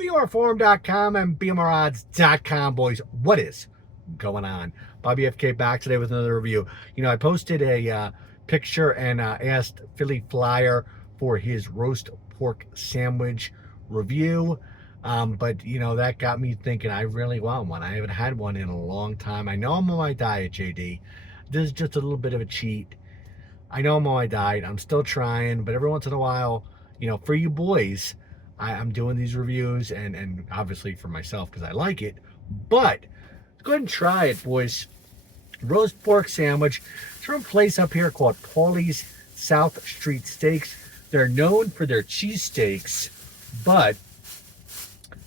BMRforum.com and BMRodds.com, boys. What is going on? Bobby FK back today with another review. I posted a picture and asked Philly Flyer for his roast pork sandwich review. But that got me thinking I really want one. I haven't had one in a long time. I know I'm on my diet, JD. This is just a little bit of a cheat. I know I'm on my diet. I'm still trying, but every once in a while, for you boys, I'm doing these reviews and obviously for myself because I like it. But let's go ahead and try it, boys. Roast pork sandwich. It's from a place up here called Paulie's South Street Steaks. They're known for their cheesesteaks, but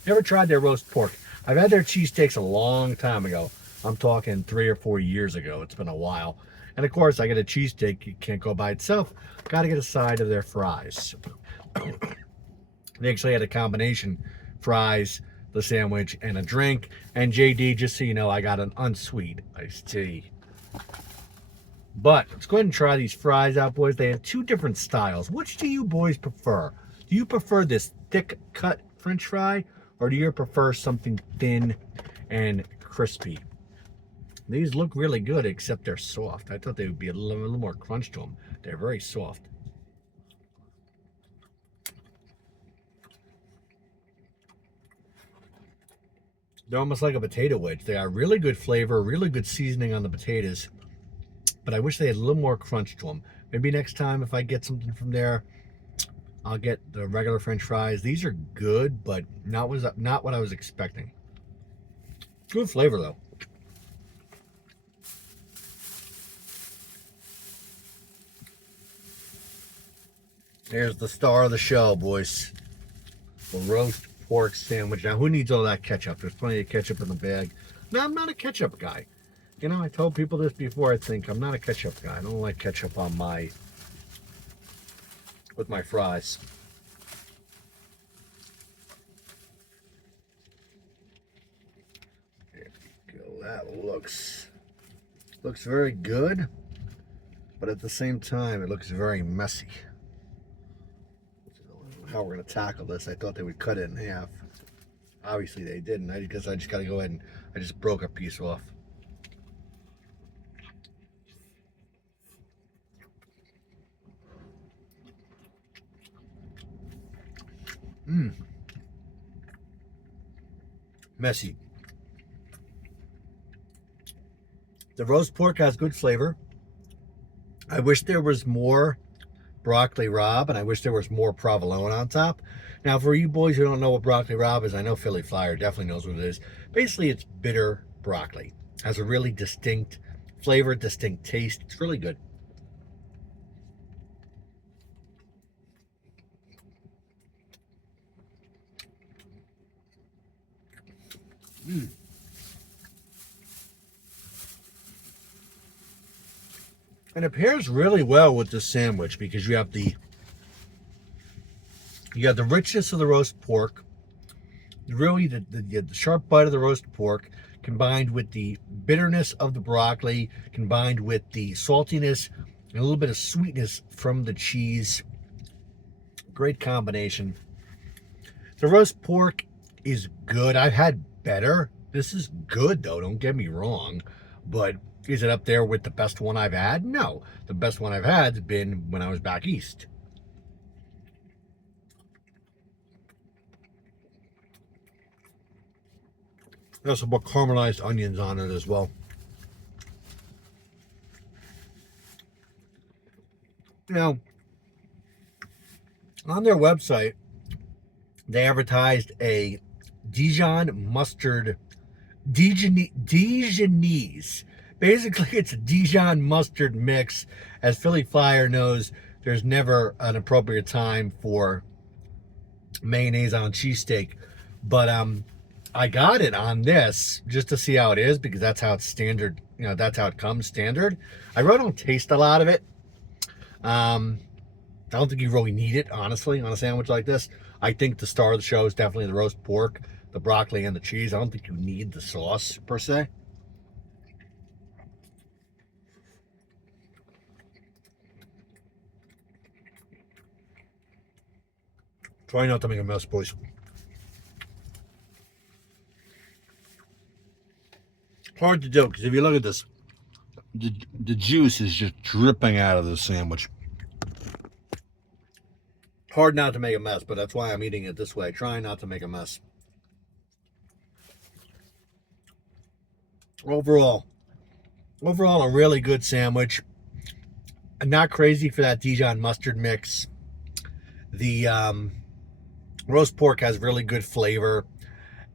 never tried their roast pork. I've had their cheesesteaks a long time ago. I'm talking 3 or 4 years ago. It's been a while. And of course, I get a cheesesteak. You can't go by itself. Got to get a side of their fries. They actually had a combination: fries, the sandwich, and a drink. And JD, just so you know, I got an unsweet iced tea. But let's go ahead and try these fries out, boys. They have two different styles. Which do you boys prefer? Do you prefer this thick cut French fry, or do you prefer something thin and crispy? These look really good, except they're soft. I thought they would be a little more crunch to them. They're very soft. They're almost like a potato wedge. They got really good flavor, really good seasoning on the potatoes, but I wish they had a little more crunch to them. Maybe next time if I get something from there, I'll get the regular French fries. These are good, but not what I was expecting. Good flavor though. There's the star of the show, boys. The roast pork sandwich. Now, who needs all that ketchup? There's plenty of ketchup in the bag. Now, I'm not a ketchup guy. I told people this before, I think. I'm not a ketchup guy. I don't like ketchup on with my fries. There we go. That looks very good, but at the same time, it looks very messy. How we're going to tackle this. I thought they would cut it in half. Obviously they didn't. I just got to go ahead and I just broke a piece off. Messy. The roast pork has good flavor. I wish there was more broccoli rabe, and I wish there was more provolone on top. Now, for you boys who don't know what broccoli rabe is, I know Philly Flyer definitely knows what it is. Basically, it's bitter broccoli. It has a really distinct flavor, distinct taste. It's really good. And it pairs really well with the sandwich because you have the richness of the roast pork, really the sharp bite of the roast pork, combined with the bitterness of the broccoli, combined with the saltiness and a little bit of sweetness from the cheese. Great combination. The roast pork is good. I've had better. This is good though, don't get me wrong, but is it up there with the best one I've had? No. The best one I've had has been when I was back east. There's some more caramelized onions on it as well. Now, on their website, they advertised a Dijon mustard, Dijonese. Basically, it's a Dijon mustard mix. As Philly Flyer knows, there's never an appropriate time for mayonnaise on cheesesteak. But I got it on this just to see how it is because that's how it's standard. That's how it comes standard. I really don't taste a lot of it. I don't think you really need it, honestly, on a sandwich like this. I think the star of the show is definitely the roast pork, the broccoli, and the cheese. I don't think you need the sauce, per se. Try not to make a mess, boys. Hard to do, because if you look at this, the juice is just dripping out of the sandwich. Hard not to make a mess, but that's why I'm eating it this way. Trying not to make a mess. Overall, a really good sandwich. I'm not crazy for that Dijon mustard mix. The roast pork has really good flavor.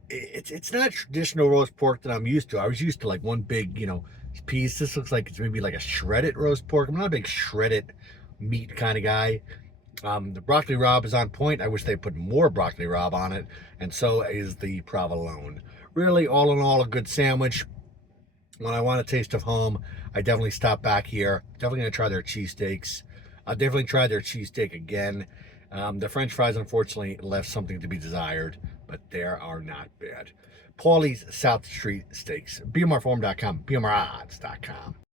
It's not traditional roast pork that I'm used to. I was used to like one big, piece. This looks like it's maybe like a shredded roast pork. I'm not a big shredded meat kind of guy. The broccoli rabe is on point. I wish they put more broccoli rabe on it, and so is the provolone. Really, all in all, a good sandwich. When I want a taste of home, I definitely stop back here. Definitely going to try their cheesesteaks. I'll definitely try their cheesesteak again. The French fries, unfortunately, left something to be desired, but they are not bad. Paulie's South Street Steaks, bmrforum.com, bmrodds.com.